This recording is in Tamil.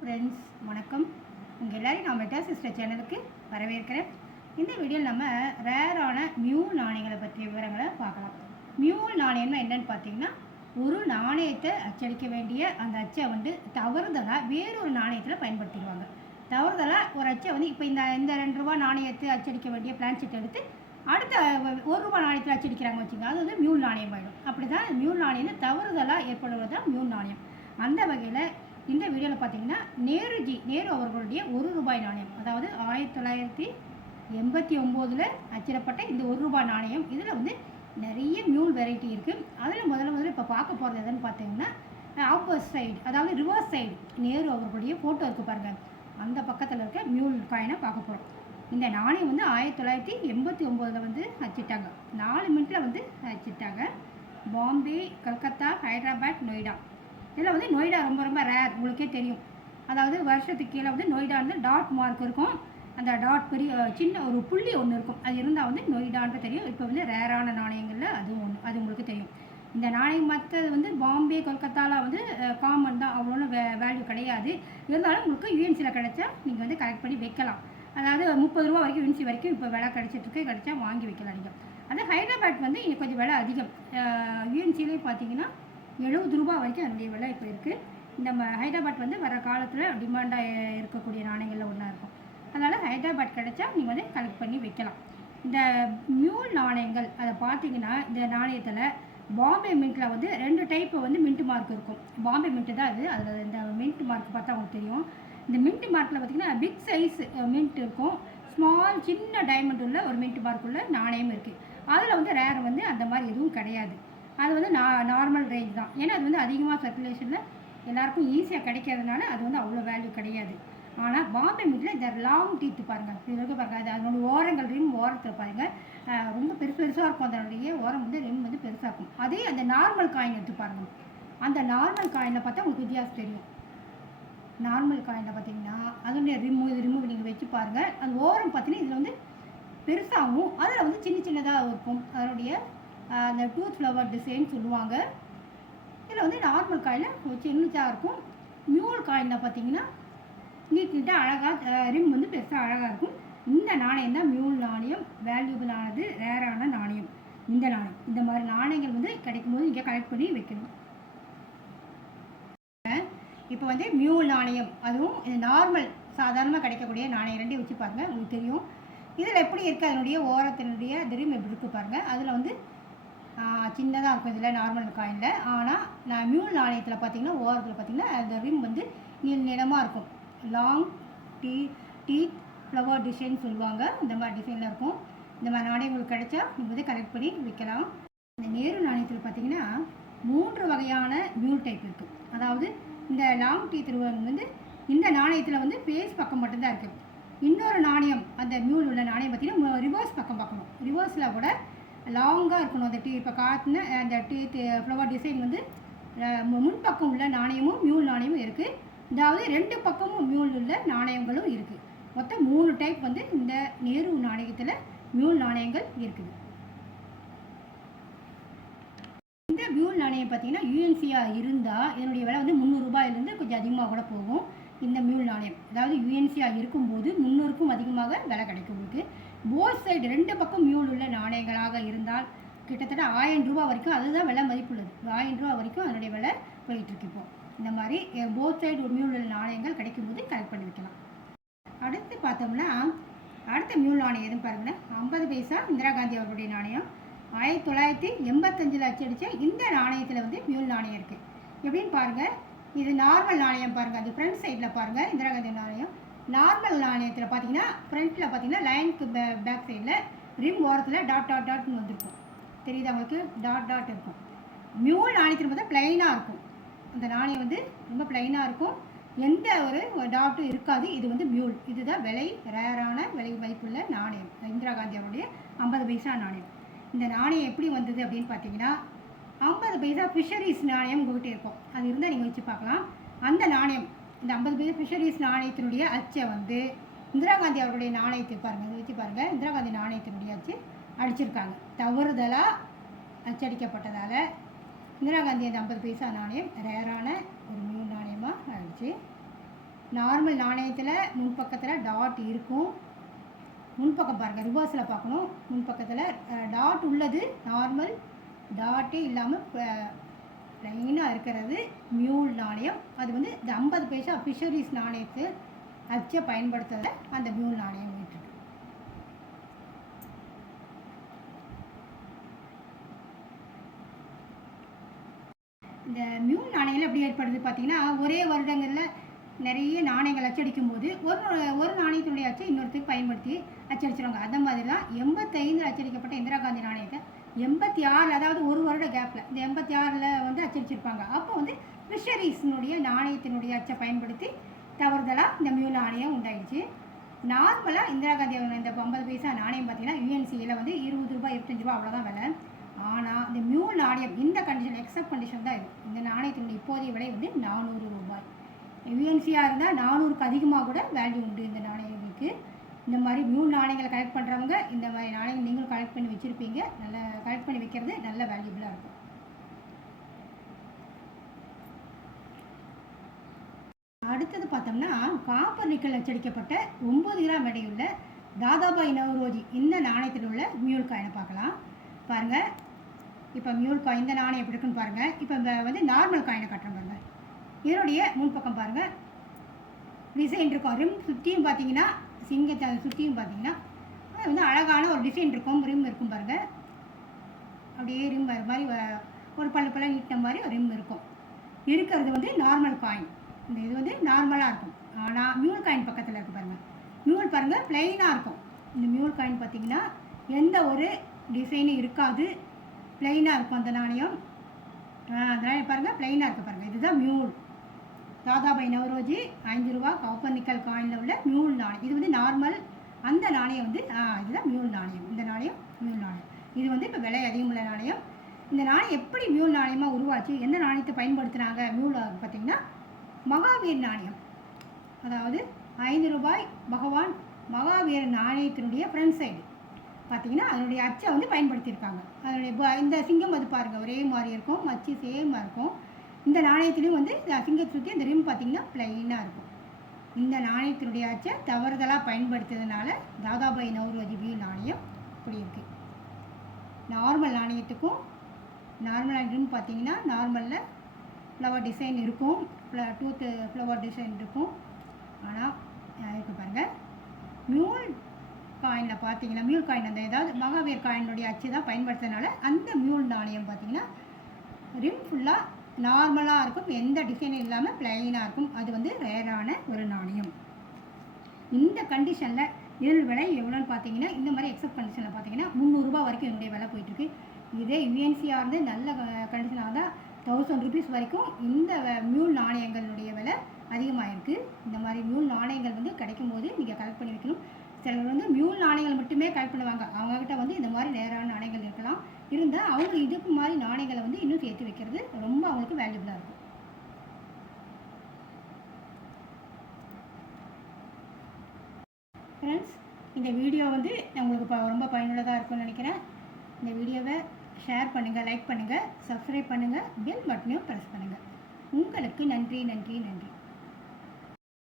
ஃப்ரெண்ட்ஸ் வணக்கம். உங்கள் எல்லோரையும் நான் மெட்டா சிஸ்டர் சேனலுக்கு வரவேற்கிறேன். இந்த வீடியோவில் நம்ம ரேரான மியூல் நாணயங்களை பற்றிய விவரங்களை பார்க்கலாம். மியூல் நாணயம்னா என்னென்னு பார்த்தீங்கன்னா, ஒரு நாணயத்தை அச்சடிக்க வேண்டிய அந்த அச்சை தவறுதலாக வேறொரு நாணயத்தில் பயன்படுத்திடுவாங்க. தவறுதலாக ஒரு அச்சை இப்போ இந்த இந்த 2 ரூபா நாணயத்தை அச்சடிக்க வேண்டிய பிளான் ஷீட் எடுத்து அடுத்த 1 ரூபா நாணயத்தில் அச்சடிக்கிறாங்க வச்சுங்க, அது மியூல் நாணயம் ஆகிடும். அப்படி தான் மியூல் நாணயம் தவறுதலாக ஏற்படுவது தான் மியூல் நாணயம். அந்த வகையில் இந்த வீடியோவில் பார்த்தீங்கன்னா நேரு அவர்களுடைய 1 ரூபாய் நாணயம், அதாவது 1989 அச்சிடப்பட்ட இந்த 1 ரூபாய் நாணயம். இதில் நிறைய மியூல் வெரைட்டி இருக்குது. அதில் முதல்ல இப்போ பார்க்க போகிறது எதுன்னு பார்த்தீங்கன்னா, ஆப்போசிட் சைடு, அதாவது ரிவர்ஸ் சைடு நேரு அவர்களுடைய ஃபோட்டோ இருக்குது பாருங்கள், அந்த பக்கத்தில் இருக்க மியூல் காயினை பார்க்க போகிறோம். இந்த நாணயம் 1989 அச்சிட்டாங்க. 4 மினிட்டில் அச்சிட்டாங்க. பாம்பே, கல்கத்தா, ஹைதராபாத், நொய்டா. இதில் நொய்டா ரொம்ப ரேர், உங்களுக்கே தெரியும். அதாவது வருஷத்துக்கு கீழே நொய்டா டாட் மார்க் இருக்கும். அந்த டாட் பெரிய சின்ன ஒரு புள்ளி ஒன்று இருக்கும், அது இருந்தால் நொய்டான்னு தெரியும். இப்போ ரேரான நாணயங்களில் அதுவும் ஒன்று, அது உங்களுக்கு தெரியும். இந்த நாணயம் மற்றது பாம்பே, கொல்கத்தாவில் காமன் தான், அவ்வளோ வேல்யூ கிடையாது. இருந்தாலும் உங்களுக்கு யூஎன்சியில் கிடைச்சா நீங்கள் கலெக்ட் பண்ணி வைக்கலாம். அதாவது 30 ரூபா வரைக்கும் யூஎன்சி வரைக்கும் இப்போ விலை கிடைச்சிட்ருக்கு, கிடைச்சா வாங்கி வைக்கலாம் நீங்கள். அது ஹைதராபாத் இன்னும் கொஞ்சம் விலை அதிகம். யூஎன்சிலே பார்த்தீங்கன்னா 70 ரூபா வரைக்கும் அதனுடைய விலை இப்போ இருக்குது. இந்த ஹைதராபாத் வர காலத்தில் டிமாண்டாக இருக்கக்கூடிய நாணயங்களில் ஒன்றா இருக்கும். அதனால் ஹைதராபாத் கிடைச்சா நீங்கள் கலெக்ட் பண்ணி வைக்கலாம். இந்த மியூல் நாணயங்கள் அதை பார்த்தீங்கன்னா, இந்த நாணயத்தில் பாம்பே மின்ட்டில் 2 டைப்பு மின்ட் மார்க் இருக்கும். பாம்பே மின்ட்டு தான் அது. அதில் இந்த மின்ட் மார்க் பார்த்தா உங்களுக்கு தெரியும். இந்த மின்ட் மார்க்கில் பார்த்திங்கன்னா பிக் சைஸ் மின்ட் இருக்கும், ஸ்மால் சின்ன டைமண்ட் உள்ள ஒரு மின்ட் மார்க் உள்ள நாணயம் இருக்குது. அதில் ரேர் அந்த மாதிரி எதுவும் கிடையாது. அது நார்மல் ரேஞ்ச் தான். ஏன்னா அது அதிகமாக சர்க்குலேஷனில் எல்லாருக்கும் ஈஸியாக கிடைக்கிறதுனால அது அவ்வளோ வேல்யூ கிடையாது. ஆனால் பாம்பே மின்ட்டில் இந்த லாங் டீத்து பாருங்கள், இது வரைக்கும் பாருங்கள், அது அதனுடைய ஓரங்கள் ரிம் ஓரத்தில் பாருங்கள் ரொம்ப பெருசாக இருக்கும். அதனுடைய ஓரம் ரிம் பெருசாக இருக்கும். அதே அந்த நார்மல் காயின் எடுத்து பாருங்கள். அந்த நார்மல் காயினில் பார்த்தா உங்களுக்கு வித்தியாசம் தெரியும். நார்மல் காயினில் பார்த்தீங்கன்னா அதனுடைய ரிம்மு நீங்கள் வச்சு பாருங்கள். அது ஓரம் பார்த்தீங்கன்னா இதில் பெருசாகவும் அதில் சின்னதாக இருக்கும். அதனுடைய அந்த டூத் ஃப்ளவர் டிசைன் சொல்லுவாங்க. இதில் நார்மல் காயினில் சின்னதாக இருக்கும். மியூல் காயினில் பார்த்தீங்கன்னா நீட்டாக அழகாக ரிம் பெருசாக அழகாக இருக்கும். இந்த நாணயம் தான் மியூல் நாணயம், வேல்யூபிளானது, ரேரான நாணயம். இந்த நாணயம் இந்த மாதிரி நாணயங்கள் கிடைக்கும்போது இங்கே கலெக்ட் பண்ணி வைக்கணும். இப்போ மியூல் நாணயம், அதுவும் இந்த நார்மல் சாதாரணமாக கிடைக்கக்கூடிய நாணயம் ரெண்டையும் வச்சு பாருங்கள், உங்களுக்கு தெரியும். இதில் எப்படி இருக்குது அதனுடைய ஓரத்தினுடைய ரிம் எப்படி இருக்குது பாருங்கள். அதில் சின்னதாக இருக்கும் இதில் நார்மல் காயினில். ஆனால் நான் மியூல் நாணயத்தில் பார்த்தீங்கன்னா ஓரத்தில் பார்த்தீங்கன்னா அந்த ரிம் நிலமாக இருக்கும். லாங் டீத் ஃப்ளவர் டிசைன் சொல்லுவாங்க. இந்த மாதிரி டிசைனில் இருக்கும். இந்த மாதிரி நாணயங்களுக்கு கிடைச்சா நீங்கள் கலெக்ட் பண்ணி வைக்கலாம். இந்த நேரு நாணயத்தில் பார்த்தீங்கன்னா 3 வகையான மியூல் டைப் இருக்குது. அதாவது இந்த லாங் டீத் இந்த நாணயத்தில் ஃபேஸ் பக்கம் மட்டும்தான் இருக்குது. இன்னொரு நாணயம் அந்த மியூல் உள்ள நாணயம் பார்த்தீங்கன்னா ரிவர்ஸ் பக்கம் பார்க்கணும். ரிவர்ஸில் கூட லாங்காக இருக்கணும். அந்த இப்போ காட்டின அந்த டீத் ஃப்ளவர் டிசைன் முன்பக்கம் உள்ள நாணயமும் மியூல் நாணயமும் இருக்குது. அதாவது 2 பக்கமும் மியூல் உள்ள நாணயங்களும் இருக்குது. மொத்தம் 3 டைப் இந்த நேரு நாணயத்தில் மியூல் நாணயங்கள் இருக்குது. இந்த மியூல் நாணயம் பார்த்தீங்கன்னா யூஎன்சியாக இருந்தால் இதனுடைய விலை 300 ரூபாயிலேருந்து கொஞ்சம் அதிகமாக கூட போகும். இந்த மியூல் நாணயம் அதாவது யூஎன்சியாக இருக்கும்போது 300க்கும் அதிகமாக விலை கிடைக்கும் உங்களுக்கு. போத் சைடு 2 பக்கம் மியூல் உள்ள நாணயங்களாக இருந்தால் கிட்டத்தட்ட 1000 ரூபா வரைக்கும், அதுதான் விலை மதிப்புள்ளது. 1000 ரூபா வரைக்கும் அதனுடைய விலை போயிட்டுருக்கு. இப்போ இந்த மாதிரி போத் சைடு ஒரு மியூல் உள்ள நாணயங்கள் கிடைக்கும்போது கலெக்ட் பண்ணி வைக்கலாம். அடுத்து பார்த்தோம்னா அடுத்த மியூல் நாணயம் எதுன்னு பாருங்கன்னா 50 பைசா இந்திரா காந்தி அவர்களுடைய நாணயம். 1985 அச்சடித்த இந்த நாணயத்தில் மியூல் நாணயம் இருக்குது. எப்படின்னு பாருங்கள், இது நார்மல் நாணயம் பாருங்கள். அது ஃப்ரண்ட் சைடில் பாருங்கள். இந்திரா காந்தி நாணயம் நார்மல் நாணயத்தில் பார்த்தீங்கன்னா ஃப்ரண்ட்டில் பார்த்தீங்கன்னா லைனுக்கு பேக் சைடில் ரிம் ஓரத்தில் டாட் டாட் டாட்னு வந்துருக்கும். தெரியுது அவங்களுக்கு? டாட் டாட் இருக்கும். மியூல் நாணயத்தில் பார்த்தா ப்ளைனாக இருக்கும். அந்த நாணயம் ரொம்ப ப்ளைனாக இருக்கும், எந்த ஒரு டாட்டும் இருக்காது. இது மியூல். இதுதான் விலை ரேரான விலை மதிப்புள்ள நாணயம், இந்திரா காந்தி அவருடைய 50 பைசா நாணயம். இந்த நாணயம் எப்படி வந்தது அப்படின்னு பார்த்தீங்கன்னா 50 பைசா ஃபிஷரிஸ் நாணயம் உங்கள்கிட்ட இருக்கும். அது இருந்தால் நீங்கள் வச்சு பார்க்கலாம். அந்த நாணயம் இந்த 50 பைசா ஃபிஷரிஸ் நாணயத்தினுடைய அச்சை இந்திரா காந்தி அவருடைய நாணயத்தை பாருங்கள், இதை வச்சு பாருங்கள். இந்திரா காந்தி நாணயத்தினுடைய அச்சு அடிச்சிருக்காங்க. தவறுதலாக அச்சடிக்கப்பட்டதால் இந்திரா காந்தி அந்த 50 பைசா நாணயம் ரேரான ஒரு மியூல் நாணயமாக ஆயிடுச்சு. நார்மல் நாணயத்தில் முன்பக்கத்தில் டாட் இருக்கும். முன்பக்கம் பாருங்கள், ரிவர்ஸில் பார்க்கணும். முன்பக்கத்தில் டாட் உள்ளது நார்மல், டாட்டே இல்லாமல் ப்ளைனாக இருக்கிறது மியூல் நாணயம். அது வந்து இந்த 50 பைசா ஃபிஷரிஸ் நாணயத்தை அச்சை பயன்படுத்துறத அந்த மியூல் நாணயம் விட்டுருக்கு. இந்த மியூல் நாணயங்கள் எப்படி ஏற்படுது பார்த்தீங்கன்னா, ஒரே வருடங்களில் நிறைய நாணயங்கள் அச்சடிக்கும் போது ஒரு நாணயத்தினுடைய அச்சை இன்னொருத்துக்கு பயன்படுத்தி அச்சடிச்சிருவாங்க. அந்த மாதிரி தான் 85 அச்சடிக்கப்பட்ட இந்திரா காந்தி நாணயத்தை 86, அதாவது ஒரு வருட கேப்பில் இந்த 86 வந்து அச்சடிச்சிருப்பாங்க. அப்போ வந்து ஃபிஷரிஸினுடைய நாணயத்தினுடைய அச்சை பயன்படுத்தி தவறுதலாக இந்த மியூல் நாணயம் உண்டாயிடுச்சு. நார்மலாக இந்திரா காந்தி இந்த 50 பைசா நாணயம் பார்த்தீங்கன்னா யுஎன்சியில் வந்து 20 ரூபாய் 25 ரூபா அவ்வளோதான் விலை. ஆனால் இந்த மியூல் நாணயம் இந்த கண்டிஷன், எக்ஸப்ட் கண்டிஷன் தான் இது. இந்த நாணயத்தினுடைய இப்போதைய விலை வந்து 400 ரூபாய். யுஎன்சியாக இருந்தால் 400க்கு அதிகமாக கூட வேல்யூ உண்டு இந்த நாணயங்களுக்கு. இந்த மாதிரி மியூல் நாணயங்களை கலெக்ட் பண்ணுறவங்க இந்த மாதிரி நாணயங்கள் நீங்களும் கலெக்ட் பண்ணி வச்சுருப்பீங்க. நல்ல கலெக்ட் பண்ணி வைக்கிறது நல்ல வேல்யூபுளாக இருக்கும். அடுத்தது பார்த்தோம்னா, காப்பர் நிக்கல் அச்சடிக்கப்பட்ட 9 கிராம் எடையுள்ள தாதாபாய் நவ்ரோஜி இந்த நாணயத்தில் உள்ள மியூல் காயினை பார்க்கலாம். பாருங்கள், இப்போ மியூல் காயின் இந்த நாணயம் எப்படி இருக்குன்னு பாருங்கள். இப்போ இந்த வந்து நார்மல் காயினை கட்டுறோம் பாருங்கள். இதனுடைய முன்பக்கம் பாருங்கள், டிசைன் இருக்கும். ரிம் சுற்றியும் பார்த்தீங்கன்னா, சிங்கத்தை சுற்றியும் பார்த்தீங்கன்னா அது வந்து அழகான ஒரு டிசைன் இருக்கும். ரிம் இருக்கும் பாருங்கள், அப்படியே ரிம் வர மாதிரி ஒரு பல்ல நீட்டின மாதிரி ஒரு ரிம் இருக்கும். இருக்கிறது வந்து நார்மல் காயின். இந்த இது வந்து நார்மலாக இருக்கும். ஆனால் மியூல் காயின் பக்கத்தில் இருக்குது பாருங்கள். மியூல் பாருங்கள் ப்ளைனாக இருக்கும். இந்த மியூல் காயின் பார்த்தீங்கன்னா எந்த ஒரு டிசைனும் இருக்காது, ப்ளைனாக இருக்கும் அந்த நாணயம். அதனால் பாருங்கள் ப்ளைனாக இருக்குது பாருங்கள். இதுதான் மியூல் தாதாபாய் நவ்ரோஜி 5 ரூபா காப்பர் நிக்கல் காயினில் உள்ள மியூல் நாணயம். இது வந்து நார்மல். அந்த நாணயம் வந்து இதுதான் மியூல் நாணயம். இந்த நாணயம் மியூல் நாணயம். இது வந்து இப்போ விலை அதிகமுள்ள நாணயம். இந்த நாணயம் எப்படி மியூல் நாணயமாக உருவாச்சு, எந்த நாணயத்தை பயன்படுத்துனாங்க மியூல் பார்த்தீங்கன்னா, மகாவீர் நாணயம். அதாவது 5 ரூபாய் பகவான் மகாவீர் நாணயத்தினுடைய ஃப்ரண்ட் சைடு பார்த்தீங்கன்னா அதனுடைய அச்சை வந்து பயன்படுத்தியிருக்காங்க. அதனுடைய இந்த சிங்கம் அது பாருங்கள் ஒரே மாதிரி இருக்கும், அச்சு சேமாக இருக்கும். இந்த நாணயத்துலேயும் வந்து சிங்கத்தை சுற்றி அந்த ரிம் பார்த்திங்கன்னா ப்ளைனாக இருக்கும். இந்த நாணயத்தினுடைய அச்சை தவறுதலாக பயன்படுத்துறதுனால தாதாபாய் நவ்ரோஜி மியூல் நாணயம் இப்படி இருக்குது. நார்மல் நாணயத்துக்கும் நார்மல் ரிம் பார்த்திங்கன்னா நார்மலில் ஃப்ளவர் டிசைன் இருக்கும், டூத் ஃப்ளவர் டிசைன் இருக்கும். ஆனால் இருக்குது பாருங்கள், மியூல் காயினில் பார்த்தீங்கன்னா மியூல் காயின் அந்த ஏதாவது மகாவீர் காயினுடைய அச்சு தான் பயன்படுத்துறதுனால அந்த மியூல் நாணயம் பார்த்திங்கன்னா ரிம் ஃபுல்லாக நார்மலாக இருக்கும், எந்த டிசைனும் இல்லாமல் ப்ளைனாக இருக்கும். அது வந்து ரேரான ஒரு நாணயம். இந்த கண்டிஷனில் இதன் விலை எவ்வளோன்னு பார்த்தீங்கன்னா, இந்த மாதிரி எக்ஸப்ட் கண்டிஷனில் பார்த்தீங்கன்னா 300 ரூபா வரைக்கும் என்னுடைய விலை போயிட்டுருக்கு. இதே யுஎன்சியாக இருந்து நல்ல கண்டிஷனாக தான் 1000 ருபீஸ் வரைக்கும் இந்த மியூல் நாணயங்களுடைய விலை அதிகமாக இருக்குது. இந்த மாதிரி மியூல் நாணயங்கள் வந்து கிடைக்கும் போது நீங்கள் கலெக்ட் பண்ணி வைக்கணும். சிலர் வந்து மியூல் நாணயங்கள் மட்டுமே கலெக்ட் பண்ணுவாங்க. அவங்கக்கிட்ட வந்து இந்த மாதிரி ரேரான நாணயங்கள் இருக்கலாம். இருந்தால் அவங்க இதுக்கு மாதிரி நாணயங்களை வந்து இன்னும் சேர்த்து வைக்கிறது ரொம்ப அவங்களுக்கு வேல்யூபுளாக இருக்கும். ஃப்ரெண்ட்ஸ், இந்த வீடியோ வந்து உங்களுக்கு ரொம்ப பயனுள்ளதாக இருக்கும்னு நினைக்கிறேன். இந்த வீடியோவை ஷேர் பண்ணுங்கள், லைக் பண்ணுங்கள், சப்ஸ்கிரைப் பண்ணுங்கள், பெல் பட்டனையும் ப்ரெஸ் பண்ணுங்கள். உங்களுக்கு நன்றி நன்றி நன்றி.